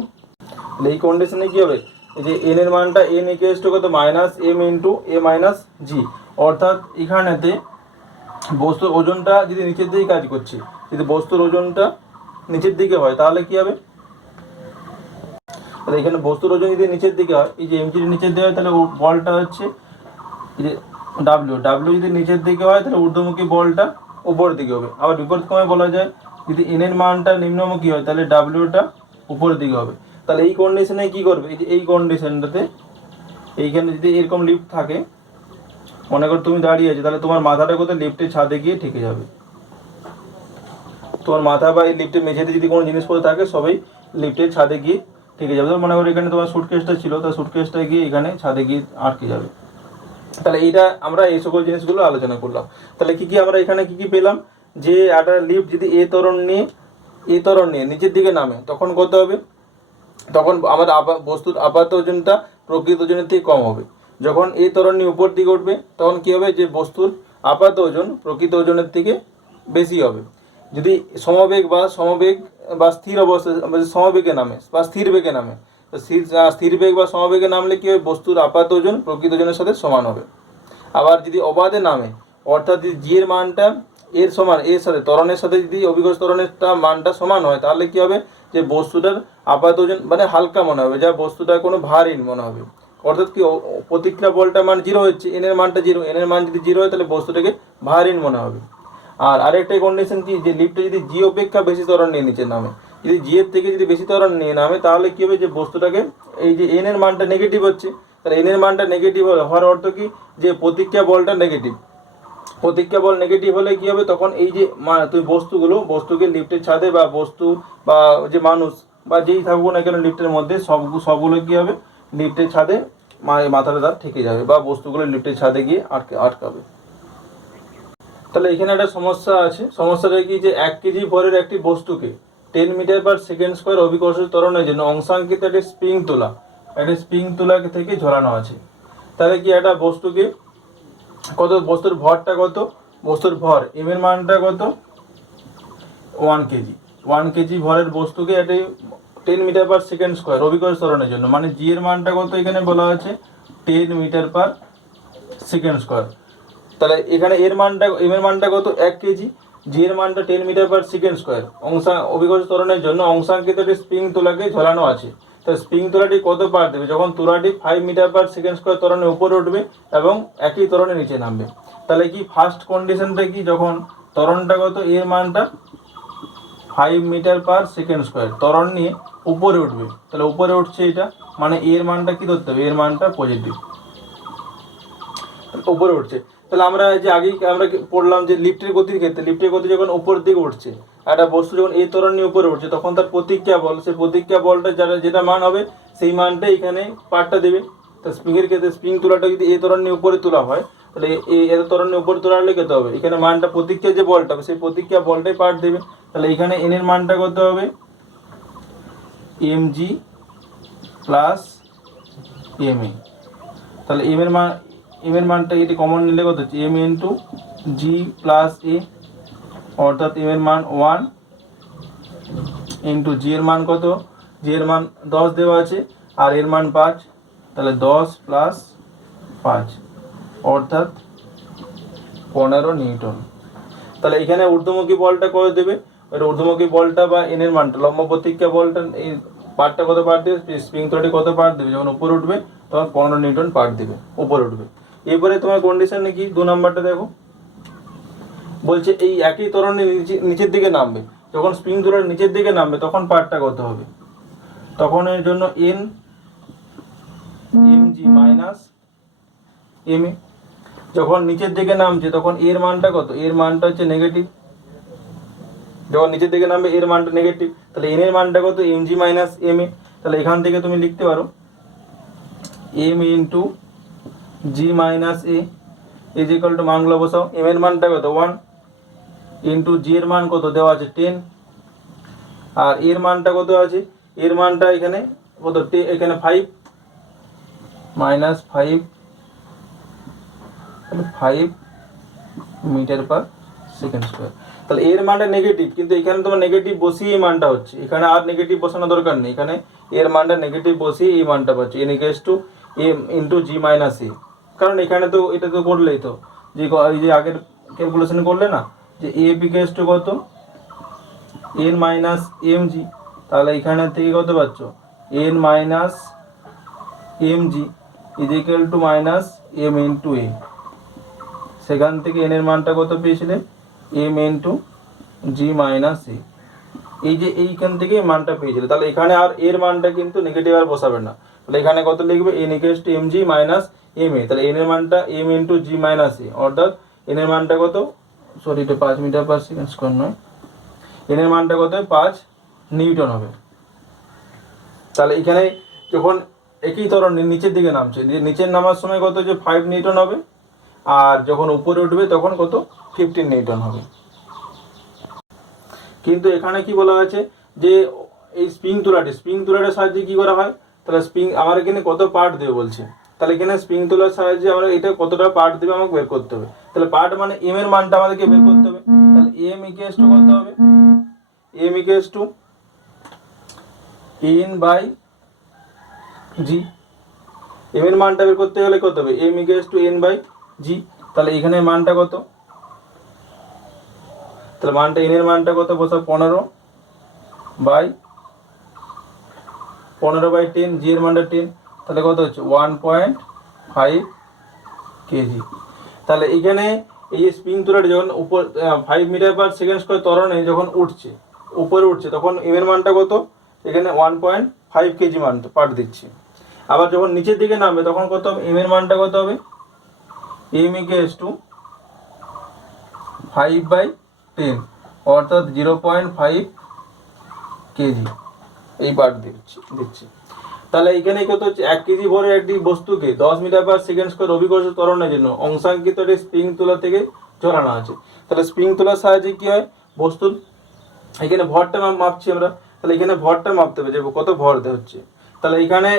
এই কন্ডিশনে কি হবে, এই যে এন এর মানটা এন ইকুয়ালস টু কত, মাইনাস এম ইন্টু এ মাইনাস জি। অর্থাৎ এখানেতে বস্তুর ওজনটা যদি নিচের দিকে কাজ করছে, যদি বস্তুর ওজনটা নিচের দিকে হয় তাহলে কি হবে, তাহলে এখানে বস্তুর ওজন যদি নিচের দিকে হয়, এই যে এম যদি নিচের দিকে হয় তাহলে বলটা হচ্ছে এই যে ডাব্লিউ যদি নিচের দিকে হয় তাহলে ঊর্ধ্বমুখী বলটা উপরের দিকে হবে। আবার বিপরীতক্রমে বলা যায়, যদি এন এর মানটা নিম্নমুখী হয় তাহলে ডাব্লিউটা উপরের দিকে হবে। তাহলে এই কন্ডিশনে কি করবে, এই যে এই কন্ডিশনটাতে এইখানে যদি এরকম লিফট থাকে, মনে করো তুমি দাঁড়িয়ে আছো, তাহলে তোমার মাথাটা কোথায়, লিফটের ছাদে গিয়ে ঠেকে যাবে। তোমার মাথা বা এই লিফটের মেঝেতে যদি কোনো জিনিসপত্র থাকে সবই লিফটের ছাদে গিয়ে ঠেকে যাবে। মনে করো এখানে তোমার সুটকেসটা ছিল, তার সুটকেসটা গিয়ে এখানে ছাদে গিয়ে আটকে যাবে। তাহলে এইটা আমরা এই সকল জিনিসগুলো আলোচনা করলাম। তাহলে কি কি আমরা এখানে কি কি পেলাম, যে একটা লিফট যদি এ ত্বরণ নিয়ে নিচের দিকে নামে তখন কত হবে, তখন আমাদের বস্তুর আপাত ওজনটা প্রকৃত ওজনের থেকে কম হবে। যখন এ ত্বরণ নিয়ে উপর দিকে উঠবে তখন কি হবে, যে বস্তুর আপাত ওজন প্রকৃত ওজনের থেকে বেশি হবে। যদি সমবেগ বা স্থির অবস্থা সমবেগে নামে বা স্থির বেগে নামে, স্থির বেগ বা সমবেগে নামলে কি হবে, বস্তুর আপাত ওজন প্রকৃত ওজনের সাথে সমান হবে। আবার যদি অবাধে নামে, অর্থাৎ যদি জি এর মানটা এর সমান, এর সাথে ত্বরণের সাথে যদি অভিকর্ষ ত্বরণেরটা মানটা সমান হয় তাহলে কি হবে, যে বস্তুটার আপাত ওজন মানে হালকা মনে হবে, যা বস্তুটা কোনো ভারহীন মনে হবে। অর্থাৎ কি, প্রতিক্রিয়া বলটা মান 0 হচ্ছে, এন এর মানটা 0, এন এর মান যদি 0 হয় তাহলে বস্তুটাকে ভারহীন মনে হবে। আর আরেকটা কন্ডিশন কি, যে লিফটে যদি জি অপেক্ষা বেশি ত্বরণ নিয়ে নিচে নামে, যদি জি এর থেকে যদি বেশি ত্বরণ নিয়ে নামে তাহলে কি হবে, যে বস্তুটাকে এই যে এন এর মানটা নেগেটিভ হচ্ছে, তাহলে এন এর মানটা নেগেটিভ হওয়ার অর্থ কি, যে প্রতিক্রিয়া বলটা নেগেটিভ। প্রতিক্রিয়া বল নেগেটিভ হলে কি হবে, তখন এই যে তুমি বস্তুকে লিফটের ছাদে বা বস্তু বা যে মানুষ বা যেই থাকবো না কেন লিফটের মধ্যে সবগুলো কি হবে, লিফটের ছাদে মাথাটা তার ঠেকে যাবে বা বস্তুগুলো লিফটের ছাদে গিয়ে আটকাবে। তাহলে এখানে একটা সমস্যা আছে, সমস্যাটা কি, যে 1 কেজি ভরের একটি বস্তুকে 10 মিটার পার সেকেন্ড স্কোয়ার অভিকর্ষ ত্বরণের জন্য অংশাঙ্কিত একটি স্প্রিং তোলা থেকে ঝোলানো আছে। তাহলে কি একটা বস্তুকে কত, বস্তুর ভরটা কত, বস্তুর ভর এম এর মানটা কত 1 কেজি ভরের বস্তুকে একটি 10 মিটার পার সেকেন্ড স্কোয়ার অভিকর্ষ ত্বরণের জন্য, মানে জি এর মানটা কত এখানে বলা আছে 10 মিটার পার সেকেন্ড স্কোয়ার। তাহলে এখানে এম এর মানটা কত 1 কেজি, জি এর মানটা 10 মিটার পার সেকেন্ড স্কোয়ার অভিকর্ষ ত্বরণের জন্য অংশাঙ্কিত একটি স্প্রিং তোলাকে ঝোলানো আছে। তো স্প্রিং তোলাটি কত পার দেবে, যখন তোলাটি 5 মিটার পার সেকেন্ড স্কোয়ার ত্বরণের উপরে উঠবে এবং একই ত্বরণে নিচে নামবে। তাহলে কি ফার্স্ট কন্ডিশনটা কি, যখন ত্বরণটা কত, এর মানটা 5 মিটার পার সেকেন্ড স্কোয়ার ত্বরণ নিয়ে উপরে উঠবে, তাহলে উপরে উঠছে এটা, মানে এর মানটা কি ধরতে হবে, এর মানটা পজিটিভ, উপরে উঠছে। তাহলে আমরা যে আগেই আমরা পড়লাম যে লিফটের গতি যখন উপর দিকে উঠছে, একটা বস্তু যখন এই ত্বরণ নিয়ে উপরে উঠছে তখন তার প্রতিক্রিয়া বল, সেই প্রতিক্রিয়া বলটা যেটা মান হবে সেই মানটা এখানে পার্টটা দেবে। তো স্প্রিংয়ের ক্ষেত্রে স্প্রিং তোলাটা যদি এই ত্বরণের উপরে তোলা হয় তাহলে এত ত্বরণের উপরে তোলা হলে কত হবে, এখানে মানটা প্রতিক্রিয়া যে বলটা হবে সেই প্রতিক্রিয়া বলটাই পার্ট দেবে। তাহলে এখানে এন এর মানটা কত হবে, mg প্লাস ma। তাহলে এম এর মানটা এটি কমন নিলে কত হচ্ছে, m ইন্টু জি প্লাস এ, অর্থাৎ এম এর মান 1 ইন্টু জি এর মান কত, জি এর মান 10 দেওয়া আছে আর এর মান 5, তাহলে 10 প্লাস 5 অর্থাৎ 15 নিউটন। তাহলে এখানে ঊর্ধ্বমুখী বলটা কত দেবে, ওটা ঊর্ধ্বমুখী বলটা বা এন এর মানটা, লম্ব প্রতিক্রিয়া বলটা এই পার্টটা কত পার্ট দেবে, স্প্রিং তোলাটি কত পার্ট দেবে, যখন উপরে উঠবে তখন 15 নিউটন পার্ট দেবে, উপরে উঠবে। এরপরে তোমার কন্ডিশনে কি 2 নাম্বারটা দেখো, বলছে এই একই ত্বরণে নিচের দিকে নামবে, যখন স্প্রিং তোলার নিচের দিকে নামবে তখন পার্টটা কত হবে, তখন এর জন্য এন এমজি মাইনাস এম এ। যখন নিচের দিকে নামছে তখন এর মানটা কত, এর মানটা হচ্ছে নেগেটিভ, যখন নিচের দিকে নামবে এর মানটা নেগেটিভ, তাহলে এন এর মানটা কত, এমজি মাইনাস এম এ। তাহলে এখান থেকে তুমি লিখতে পারো M into G minus A is equal to, মানগুলো বসাও, এম এর মানটা কত 1 ইন্টু জি এর মান কত দেওয়া আছে 10, আর এর মানটা কত আছে, এর মানটা এখানে কত, এখানে 5 মাইনাস 5, তাহলে 5 মিটার পার সেকেন্ড স্কোয়ার। তাহলে এর মানটা নেগেটিভ, কিন্তু এখানে তোমার নেগেটিভ বসিয়ে এই মানটা হচ্ছে, এখানে আর নেগেটিভ বসানো দরকার নেই, এখানে এর মানটা নেগেটিভ বসিয়ে এই মানটা পাচ্ছি N equals to M into G minus A. কারণ এখানে তো এটা তো করলেই তো যে এই যে আগের ক্যালকুলেশন করলে না, যে এ ইকুয়ালস টু কত এন মাইনাস এম জি, তাহলে এখানে থেকে কত পাচ্ছ N minus M G is equal to minus M into A. সেখান থেকে এন এর মানটা কত পেয়েছিলে, M into G minus A, এই যে এইখান থেকে এই মানটা পেয়েছিলে। তাহলে এখানে আর এর মানটা কিন্তু নেগেটিভ আর বসাবে না, তাহলে এখানে কত লিখবে, N equals to M G minus M A. তাহলে এন এর মানটা M into G minus A, অর্থাৎ এন এর মানটা কত, সরি এটা 5 মিটার পার সেকেন্ড স্কোয়ার নয়, এন এর মানটা কত 5 নিউটন হবে। তাহলে এখানে যখন একই ত্বরণ নিচের দিকে নামছে, নিচের নামার সময় কত, যে 5 নিউটন হবে, আর যখন উপরে উঠবে তখন কত 15 নিউটন হবে। কিন্তু এখানে কি বলা আছে যে এই স্প্রিং তোলারের সাহায্যে কি করা হয়, তাহলে স্প্রিং আমার এখানে কত পার্ট দেবে বলছে, তাহলে এখানে স্প্রিং তোলার সাহায্যে আমরা এটা কতটা পার্ট দেবে আমাকে বের করতে হবে। তাহলে পার্ট মানে এম এর মানটা আমাদেরকে বের করতে হবে। তাহলে এম ইকুয়ালস টু কত হবে, M equals to N by G, M এর মানটা বের করতে গেলে কত হবে, M equals to N by G. তাহলে এখানে মানটা কত, তাহলে মানটা এন এর মানটা কত বসাও 15 বাই 10, জি এর মানটা 10, তাহলে কত হচ্ছে 1.5 কেজি। তাহলে এখানে এই যে স্প্রিং তোলার যখন উপর 5 মিটার পার সেকেন্ড স্কোয়ার ত্বরণে যখন উঠছে, উপরে উঠছে, তখন এম এর মানটা কত, এখানে 1.5 কেজি মান পার্ট দিচ্ছে। আবার যখন নিচের দিকে নামবে তখন কত হবে, এম এর মানটা কত হবে, এম ইকুয়ালস টু 5/10, অর্থাৎ 0.5 কেজি এই পার্ট দিচ্ছে। তাহলে এখানে কত হচ্ছে, 1 কেজি ভরের একটি বস্তুকে 10 মিটার পার সেকেন্ড স্কোয়ার অভিকর্ষ ত্বরণের জন্য অংশাঙ্কিত স্প্রিং তোলা থেকে ঝরানো আছে। তাহলে স্প্রিং তোলার সাহায্যে কি হয়, বস্তুর এখানে ভরটা মাপছি আমরা, তাহলে এখানে ভরটা মাপতে হবে যে কত ভর হচ্ছে। তাহলে এখানে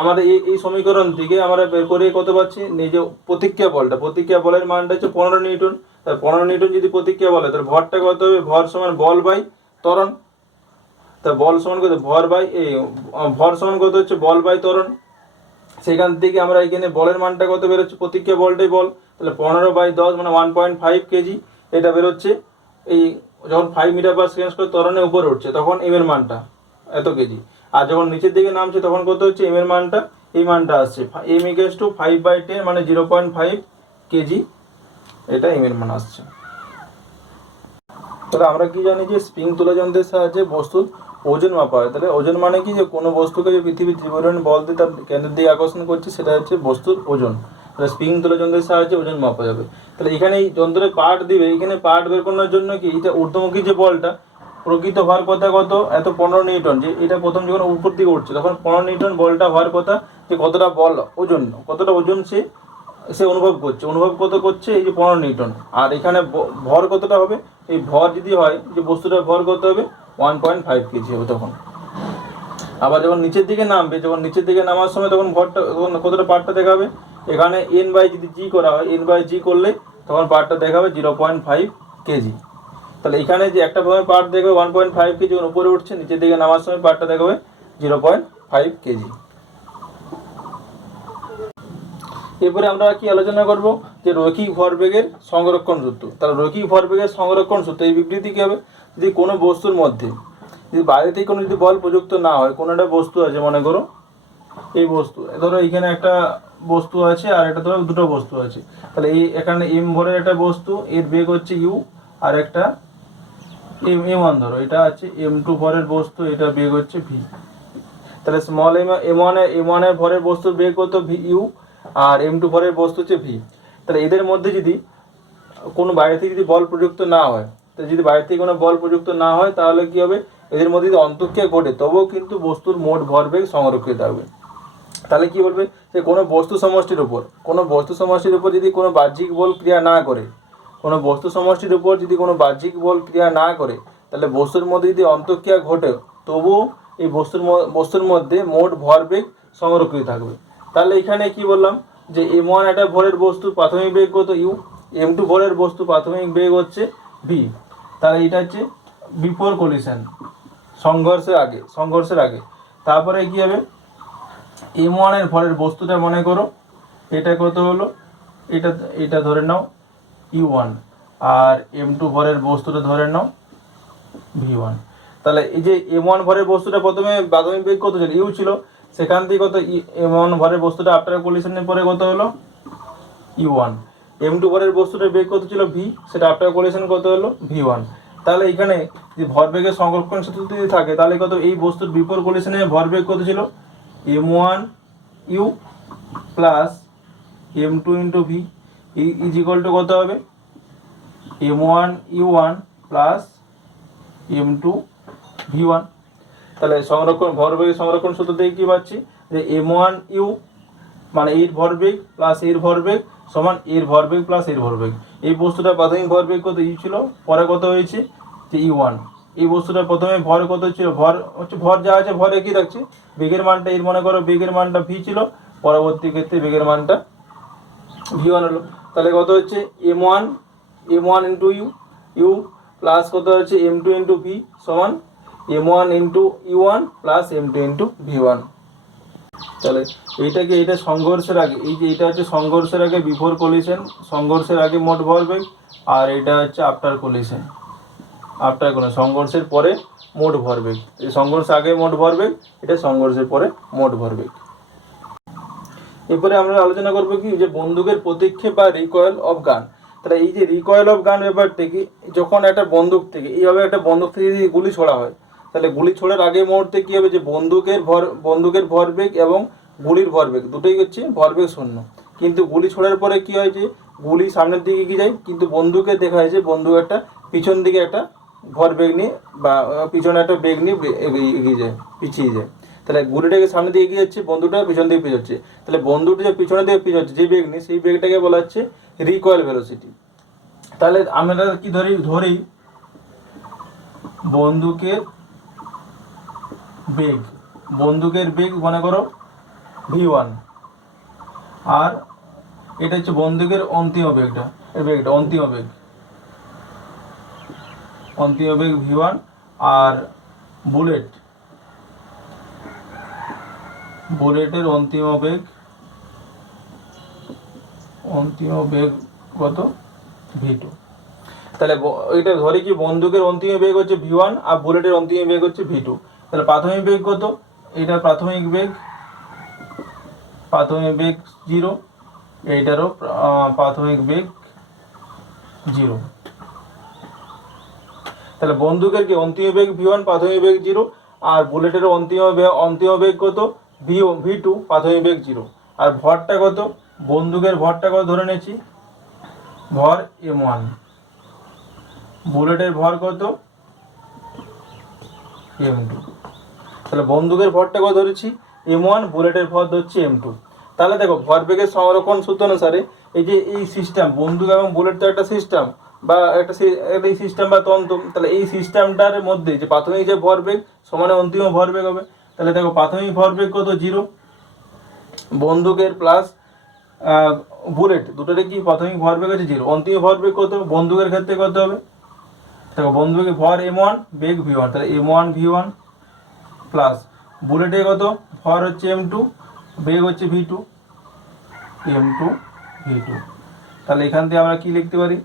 আমাদের এই সমীকরণ থেকে আমরা বের করে কত পাচ্ছি, যে প্রতিক্রিয়া বলের মানটা হচ্ছে 15 নিউটন। তাহলে 15 নিউটন যদি প্রতিক্রিয়া বলে, তাহলে ভরটা কত হবে, ভর সমান বল বাই ত্বরণ। তা বল সমান কত, ভর সমান কত হচ্ছে বল বাই ত্বরণ। সেখান থেকে আমরা এখানে বলের মানটা কত বেরোচ্ছে, প্রতিক্রিয়া বলটাই বল, তাহলে 15/10 মানে 1.5 কেজি এটা বেরোচ্ছে। এই যখন 5 মিটার পার সেকেন্ড স্কোয়ার ত্বরণে উপরে উঠছে তখন এম এর মানটা এত কেজি, আর যখন নিচের দিকে নামছে তখন কত হচ্ছে, এম এর মানটা এই মানটা আসছে এম ইকুয়ালস টু 5/10 মানে 0.5 কেজি, এটা এম এর মান আসছে। তাহলে আমরা কি জানি যে স্প্রিং তোলা যন্ত্রের সাহায্যে বস্তুর ওজন মাপা হয়। তাহলে ওজন মানে কি, যে কোনো বস্তুকে যে পৃথিবীর যে পরিমাণ বল দিয়ে তার কেন্দ্রের দিকে আকর্ষণ করছে সেটা হচ্ছে বস্তুর ওজন। তাহলে স্প্রিং তোলা যন্ত্রের সাহায্যে ওজন মাপা যাবে। তাহলে এখানে এই যন্ত্রের পার্ট দিবে, এখানে পার্ট বের করানোর জন্য কি, এটা ঊর্ধ্বমুখী যে বলটা প্রকৃত ভার কথা কত, এত 15 নিউটন, যে এটা প্রথম যখন উপর দিকে উঠছে তখন 15 নিউটন বলটা ভার কথা, যে কতটা বল ওজন, কতটা ওজন সে সে অনুভব করছে, অনুভব কত করছে, এই যে 15 নিউটন। আর এখানে ভর কতটা হবে, এই ভর যদি হয় যে বস্তুটার ভর কত হবে 1.5 কেজি হবে তখন। আবার যখন নিচের দিকে নামবে, যখন নিচের দিকে নামার সময় তখন ভরটা কতটা পার্টটা দেখাবে, এখানে এন বাই যদি জি করা হয়, এন বাই জি করলে তখন পার্টটা দেখাবে 0.5 কেজি। তাহলে এখানে যে একটা পার্ট দেখবে 1.5 কেজি যখন উপরে উঠছে, নিচের দিকে নামার সময় পার্টটা দেখাবে 0.5 কেজি। এরপরে আমরা কি আলোচনা করব, যে রৈখিক ভরবেগের সংরক্ষণ সূত্র। তাহলে রৈখিক ভরবেগের সংরক্ষণ সূত্র, এই বিবৃতি কি হবে, যদি কোনো বস্তুর মধ্যে যদি বাইরে থেকে কোনো যদি বল প্রযুক্ত না হয়, কোনো একটা বস্তু আছে, মনে করো এই বস্তু, ধরো এখানে একটা বস্তু আছে আর এটা ধরো দুটো বস্তু আছে, তাহলে এই এখানে এম ভরের একটা বস্তু, এর বেগ হচ্ছে ইউ, আর একটা এম ওয়ান, ধরো এটা আছে M2 ভরের বস্তু, এটা বেগ হচ্ছে ভি। তাহলে স্মল এম ওয়ানের ভরের বস্তুর বেগ কত, ভি ইউ, আর M2 ভরের বস্তু হচ্ছে ভি। তাহলে এদের মধ্যে যদি কোনো বাইরে থেকে যদি বল প্রযুক্ত না হয়, তো যদি বাইরে থেকে কোনো বল প্রযুক্ত না হয় তাহলে কি হবে, এদের মধ্যে যদি অন্তঃক্রিয়া ঘটে তবেও কিন্তু বস্তুর মোট ভরবেগ সংরক্ষিত থাকবে। তাহলে কি বলবে, যে কোনো বস্তু সমষ্টির উপর যদি কোনো বাহ্যিক বল ক্রিয়া না করে, কোনো বস্তু সমষ্টির উপর যদি কোনো বাহ্যিক বল ক্রিয়া না করে, তাহলে বস্তুর মধ্যে যদি অন্তঃক্রিয়া ঘটে তবুও এই বস্তুর মধ্যে মোট ভরবেগ সংরক্ষিত থাকবে। তাহলে এখানে কি বললাম, যে M1 একটা ভরের বস্তুর প্রাথমিক বেগ কত ইউ, M2 ভরের বস্তু প্রাথমিক বেগ হচ্ছে ভি। তাহলে এটা হচ্ছে বিফোর কলিশন, সংঘর্ষের আগে। তারপরে কি হবে, M1 এর ভরের বস্তুটা মনে করো এটা কত হলো, এটা ধরে নাও U1, আর M2 ভরের বস্তুটা ধরে নাও V1। তাহলে এই যে M1 ভরের বস্তুটা প্রথমে প্রাথমিক বেগ কত ছিল, ইউ ছিল, সেখান থেকে কত M1 ভরের বস্তুটা আফটার কলিশনের পরে কত হলো U1। M2 ভরের বস্তুটার বেগ কত ছিল ভি, সেটা আফটার কলিশন কত হলো V1। তাহলে এখানে যে ভরবেগের সংরক্ষণ সূত্র যদি থাকে তাহলে কত, এই বস্তুর বিপর কলিশনে ভরবেগ কত ছিল M1 U plus M2 into V is equal to কত হবে, M1 U1 plus M2 V1। তাহলে ভরবেগের সংরক্ষণ সূত্র থেকে কি পাচ্ছি, যে M1 ইউ মানে এর ভরবেগ প্লাস এর ভরবেগ সমান এর ভরবেগ প্লাস এর ভরবেগ। এই বস্তুটা প্রাথমিক ভরবেগ কত ইউ ছিল, পরে কত হয়েছে যে U1। এই বস্তুটা প্রথমে ভর কত ছিল, ভর যা আছে ভর একই থাকছে, বেগের মানটা এর মনে করো বেগের মানটা ভি ছিল, পরবর্তী ক্ষেত্রে বেগের মানটা V1 হলো। তাহলে কত হচ্ছে M1 ইন্টু ইউ প্লাস কত হচ্ছে M2 ইন্টু ভি সমান M1 into U1 plus M2 into V1। তাহলে এটা সংঘর্ষের আগে, এই যে এটা হচ্ছে সংঘর্ষের আগে বিফোর কলিশন, সংঘর্ষের আগে মোট ভরবেগ, আর এটা হচ্ছে আফটার কলিশন, সংঘর্ষের পরে মোট ভরবেগ। এই সংঘর্ষের আগে মোট ভরবেগ, এটা সংঘর্ষের পরে মোট ভরবেগ। এরপরে আমরা আলোচনা করবো কি, যে বন্দুকের প্রতিক্ষেপ বা রিকয়েল অফ গান। তাহলে এই যে রিকয়েল অফ গান ব্যাপারটা কি, যখন একটা বন্দুক থেকে এইভাবে একটা বন্দুক থেকে যদি গুলি ছোড়া হয়, তাহলে গুলি ছোড়ার আগে মুহূর্তে কি হবে, যে বন্দুকের ভরবেগ এবং গুলির ভরবেগ দুটোই হচ্ছে ভরবেগ শূন্য। কিন্তু গুলি ছোড়ার পরে কি হয়, যে গুলি সামনের দিকে এগিয়ে যায়, কিন্তু বন্দুকে দেখা যায় যে বন্দুক একটা পিছন দিকে একটা ভরবেগ নিয়ে বা পিছনে একটা বেগ নিয়ে এগিয়ে যায়, পিছিয়ে যায়। তাহলে গুলিটাকে সামনে দিয়ে এগিয়ে যাচ্ছে, বন্দুকটা পিছন দিকে পিছোচ্ছে। তাহলে বন্দুকটা যে পিছনে দিকে পিছোচ্ছে, যে বেগ নিয়ে, সেই বেগটাকে বলা হচ্ছে রিকয়েল ভেলোসিটি। তাহলে আমরা কি ধরি বন্দুকের বেগ মনে করো V1, আর এটা হচ্ছে বন্দুকের অন্তিম বেগ V1, আর বুলেটের অন্তিম বেগ কত V2। তাহলে এটা ধরে কি বন্দুকের অন্তিম বেগ হচ্ছে V1 আর বুলেটের অন্তিম বেগ হচ্ছে V2। তাহলে প্রাথমিক বেগ কত, এটা প্রাথমিক বেগ 0, এইটারও প্রাথমিক বেগ 0। তাহলে বন্দুকের কি অন্তিম বেগ V1, প্রাথমিক বেগ 0, আর বুলেটের অন্তিম বেগ কত V2, প্রাথমিক বেগ 0। আর ভরটা কত, বন্দুকের ভরটা কত ধরে নিয়েছি, ভর M1, বুলেটের ভর কত m2। তাহলে বন্দুকের ভরটা কত ধরেছি m1, বুলেটের ভর ধরছি m2। তাহলে দেখো ভরবেগের সংরক্ষণ সূত্র অনুসারে এই যে এই সিস্টেম, বন্দুক এবং বুলেট তো একটা সিস্টেম বা একটা সিস্টেম বা তন্ত্র, তাহলে এই সিস্টেমটার মধ্যে যে প্রাথমিক যে ভরবেগ সমানে অন্তিম ভরবেগ হবে। তাহলে দেখো প্রাথমিক ভরবেগ কত 0, বন্দুকের প্লাস বুলেট দুটোরে কি প্রাথমিক ভরবেগ আছে 0, অন্তিম ভরবেগ কত বন্দুকের ক্ষেত্রে কত হবে, দেখো বন্দুকের ভর m1, বেগ v1, তাহলে m1 v1 প্লাস বুলেটে কত ভর হচ্ছে m2, বেগ হচ্ছে v2, m2 v2। তাহলে এখান থেকে আমরা কি লিখতে পারি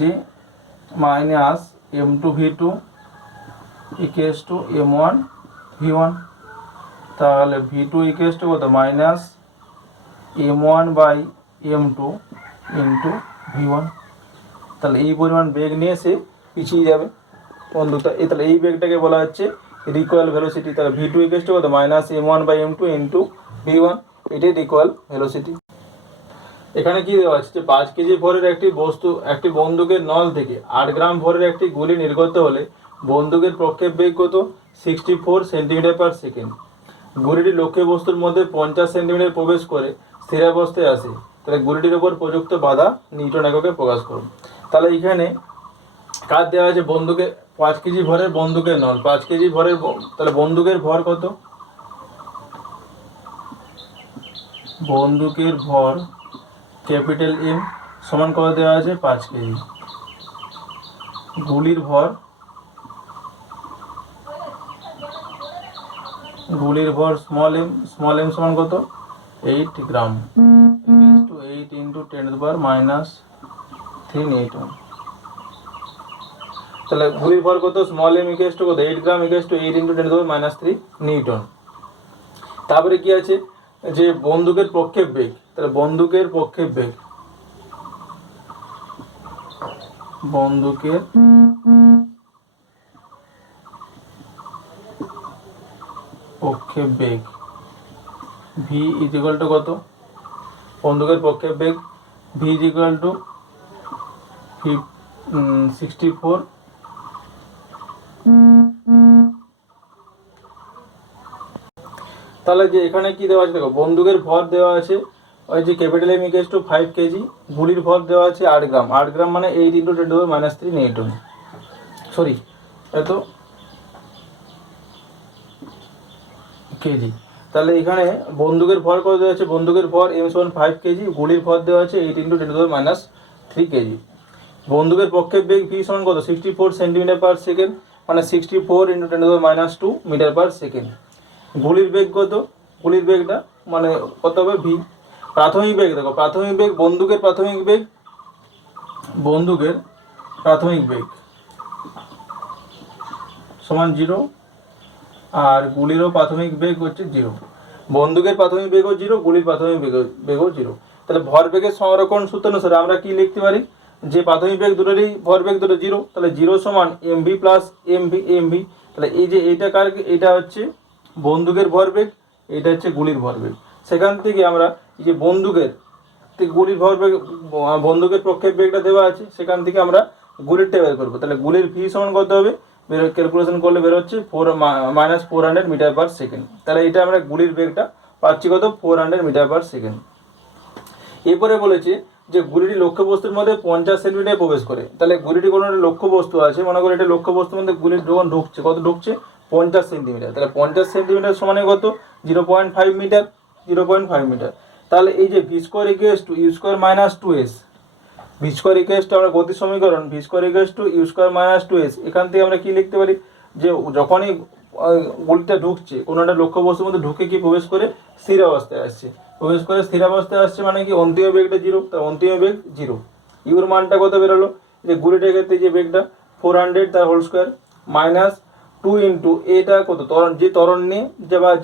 যে minus m2 v2 equals two m1 v1। তাহলে v2 ইকুয়ালস টু কত minus m1 by m2 into v1। তাহলে এই পরিমাণ বেগ নিয়ে সে পিছিয়ে যাবে বন্দুকটা। তাহলে এই বেগটাকে বলা হচ্ছে রিকয়েল ভেলোসিটি। তাহলে v2 ইকুয়ালস টু কত minus m1 by m2 into v1, এটাই রিকয়েল ভেলোসিটি। এখানে কি দেওয়া আছে যে 5 কেজি ভরের একটি বন্দুকের নল থেকে 8 গ্রাম ভরের একটি গুলি নির্গত হলে বন্দুকের প্রক্ষেপ বেগ কত 64 সেন্টিমিটার পার সেকেন্ড। গুলিটি লক্ষ্য বস্তুর মধ্যে 50 সেন্টিমিটার প্রবেশ করে স্থিরাবস্থায় আসে। তাহলে গুলিটির উপর প্রযুক্ত বাধা নিউটন এককে প্রকাশ করুন। তাহলে এখানে কাজ দেওয়া আছে বন্দুকে 5 কেজি ভরের বন্দুকের নল, 5 কেজি ভরের তাহলে বন্দুকের ভর কত, বন্দুকের ভর ক্যাপিটাল এম সমান কত দেওয়া আছে 5 কেজি। গুলির ভর স্মল এম সমান কত 8 gram, 8 into 10 to power minus 3 newton. তাহলে গুলির ভর কত স্মল এম ইকুয়ালস টু কত 8 gram equals to 8 into 10 to power minus 3 newton. তারপরে কি আছে যে বন্দুকের প্রক্ষেপ বেগ, তাহলে বন্দুকের প্রক্ষেপ বেগ v ইজ ইকুয়াল টু কত, বন্দুকের প্রক্ষেপ বেগ v ইজ ইকুয়াল টু 64। তাহলে যে এখানে কি দেওয়া আছে দেখো বন্দুকের ভর দেওয়া আছে ওই যে capital M equals to 5 KG, গুলির ভর দেওয়া আছে 8 গ্রাম, 8 গ্রাম মানে 8 into 10 to power minus 3 newton, sorry এত কেজি। তাহলে এখানে বন্দুকের ভর কত দেওয়া আছে, বন্দুকের ভর m সমান 5 কেজি, গুলির ভর দেওয়া আছে 8 into 10 to power minus 3 KG. বন্দুকের প্রক্ষেপ বেগ v সমান কত 64 সেন্টিমিটার পার সেকেন্ড, মানে 64 into 10 to power minus 2 metre per second. গুলির বেগ কত, গুলির বেগটা মানে কত হবে v। প্রাথমিক বেগ দেখো, প্রাথমিক বেগ বন্দুকের প্রাথমিক বেগ সমান 0 আর গুলিরও প্রাথমিক বেগ হচ্ছে 0। বন্দুকের প্রাথমিক বেগও 0, গুলির প্রাথমিক বেগও 0। তাহলে ভরবেগের সংরক্ষণ সূত্র অনুসারে আমরা কি লিখতে পারি যে প্রাথমিক বেগ দুটোরই ভরবেগ দুটো 0, তাহলে 0 সমান mv প্লাস mv। তাহলে এই যে এটা হচ্ছে বন্দুকের ভরবেগ, এটা হচ্ছে গুলির ভরবেগ। সেখান থেকে আমরা এই যে গুলির ভরবেগ বন্দুকের প্রক্ষেপ বেগটা দেওয়া আছে, সেখান থেকে আমরা গুলিরটা বের করবো। তাহলে গুলির ভি সমান কত হবে, ক্যালকুলেশন করলে বের হচ্ছে মাইনাস 400 মিটার পার সেকেন্ড। তাহলে এটা আমরা গুলির বেগটা পাচ্ছি কত 400 মিটার পার সেকেন্ড। এরপরে বলেছে যে গুলিটি লক্ষ্যবস্তুর মধ্যে 50 সেন্টিমিটার প্রবেশ করে। তাহলে গুলিটি কোনো একটা লক্ষ্যবস্তু আছে, মনে করি এটা লক্ষ্যবস্তুর মধ্যে গুলি যখন ঢুকছে, কত ঢুকছে 50 সেন্টিমিটার। তাহলে 50 সেন্টিমিটার সমানে কত 0.5 মিটার, 0.5 মিটার। তাহলে এই যে V square equals to U square minus 2s, V square equals to আমরা গতির সমীকরণ V square equals to U square minus 2s, এখান থেকে আমরা কি লিখতে পারি যে যখনই গুলিটা ঢুকছে কোনো একটা লক্ষ্যবস্তুর মধ্যে ঢুকে কি প্রবেশ করে স্থির অবস্থায় আসছে, মানে কি অন্তিম বেগটা 0, তার অন্তিম বেগ 0। ইউর মানটা কত বেরোলো যে গুলিটার ক্ষেত্রে যে বেগটা 400 তার হোল স্কোয়ার মাইনাস 2 ইন্টু এটা কত ত্বরণ নিয়ে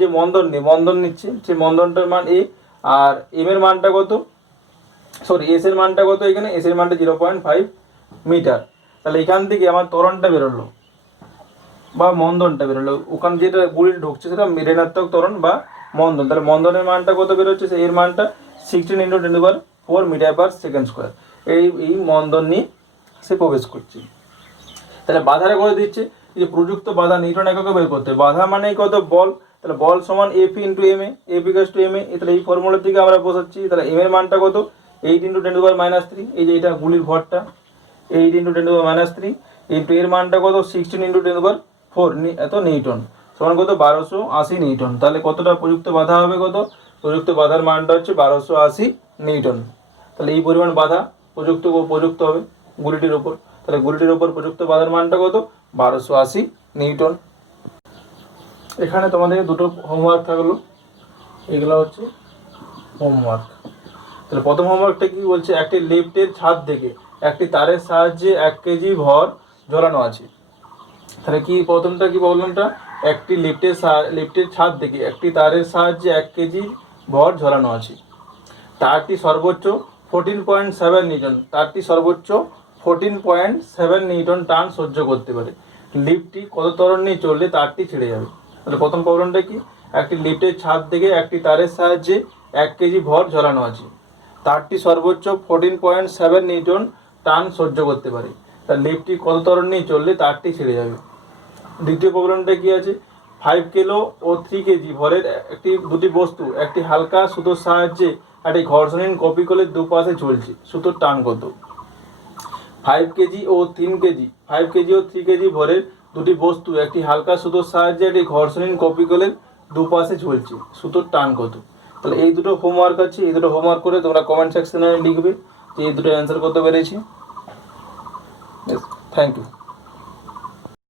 যে মন্দন নিচ্ছে যে মন্দনটার মান a, আর m এর মানটা কত, সরি এস এর মানটা কত, এখানে এস এর মানটা 0.5 মিটার। তাহলে এখান থেকে আমার ত্বরণটা বেরোলো বা মন্দনটা বেরোলো, ওখানে যেটা গুলি ঢুকছে সেটা ঋণাত্মক ত্বরণ বা মন্দন। তাহলে মন্দনের মানটা কত বেরোচ্ছে, এর মানটা 16 into 10 to power 4 metre per second square. এই মন্দন নিয়ে সে প্রবেশ করছে। তাহলে বাধাটা করে দিচ্ছে এই যে প্রযুক্ত বাধা নিউটন এককে বের করতে হবে। বাধা মানেই কত? বল। তাহলে বল সমান F into M A, F equals to M A. তাহলে এই ফর্মুলার দিকে আমরা বসাচ্ছি। তাহলে এম এর মানটা কত? 8 ইন্টু 10⁻³ এই যে এটা গুলির ভরটা 8 ইন্টু 10⁻³ ইন্টু এর মানটা কত? 16 ইন্টু 10⁻4 এত নিউটন সমান কত? 1280 নিউটন। তাহলে কতটা প্রযুক্ত বাধা হবে? কত? প্রযুক্ত বাধার মানটা হচ্ছে 1280 নিউটন। তাহলে এই পরিমাণ বাধা প্রযুক্ত হবে গুলিটির ওপর। তাহলে গুলিটির ওপর প্রযুক্ত বাধার মানটা কত? 1280 নিউটন। এখানে তোমাদের দুটো হোমওয়ার্ক থাকলো, এগুলো হচ্ছে হোমওয়ার্ক। তাহলে প্রথম হোমওয়ার্কটা কি বলছে? একটি লিফটের ছাদ থেকে একটি তারের সাহায্যে 1 কেজি ভর ঝোলানো আছে। তাহলে কি প্রথমটা কি প্রবলেমটা? একটি লিফটের ছাদ থেকে একটি তারের সাহায্যে 1 কেজি ভর ঝোলানো আছে। তারটি সর্বোচ্চ 14.7 নিউটন, তারটি সর্বোচ্চ 14.7 নিউটন টান সহ্য করতে পারে। লিফটটি কত ত্বরণ নিয়ে চললে তারটি ছেড়ে যাবে? তাহলে প্রথম প্রবলেমটা কি? একটি লিফটের ছাদ থেকে একটি তারের সাহায্যে 1 কেজি ভর ঝোলানো আছে। তারটি সর্বোচ্চ 14.7 নিউটন টান সহ্য করতে পারে। তার লিফটটি কত ত্বরণ নিয়ে চললে তারটি ছেড়ে যাবে? দ্বিতীয় প্রবলেমটা কি আছে? 5 কিলো ও 3 কেজি ভরের দুটি বস্তু একটি হালকা সুতোর সাহায্যে একটি ঘর্ষণহীন কপিকলের দুপাশে চলছে। সুতোর টান কত? 5 কেজি ও 3 কেজি ভরের দুটি বস্তু একটি হালকা সুতোর সাহায্যে একটি ঘর্ষণহীন কপিকলের দুপাশে চলছে। সুতোর টান কত? তাহলে এই দুটো হোমওয়ার্ক আছে, এই দুটো হোমওয়ার্ক করে তোমরা কমেন্ট সেকশনে লিখবে যে এই দুটো অ্যান্সার করতে পেরেছি। Thank you.